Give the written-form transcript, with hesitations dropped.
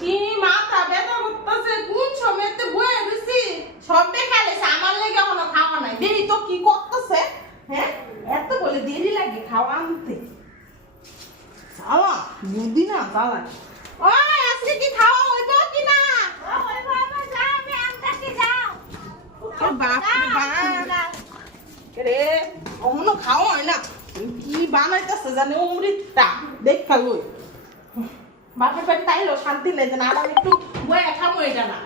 কি মাথা ব্যথা করতেছে, কোন সময়তে বয়ে দিছি সব দেখালেছে, আমার লেগে এখনো খাওয়া নাই। দেরি তো কি করতেছে, হ্যাঁ এত বলে দেরি লাগে খাওয়া আনতে। চালা বুদ্ধি না চালা। ওই আজকে কি খাওয়া হইব কি না? বাপ রে অমন খাওয়া হয় না, কি বানাইতেছে জানে অমৃতটা দেখা লই। বাপের পেট তাইলো শান্তি নেই, না আর একটু বয়ে খাবো এটা না।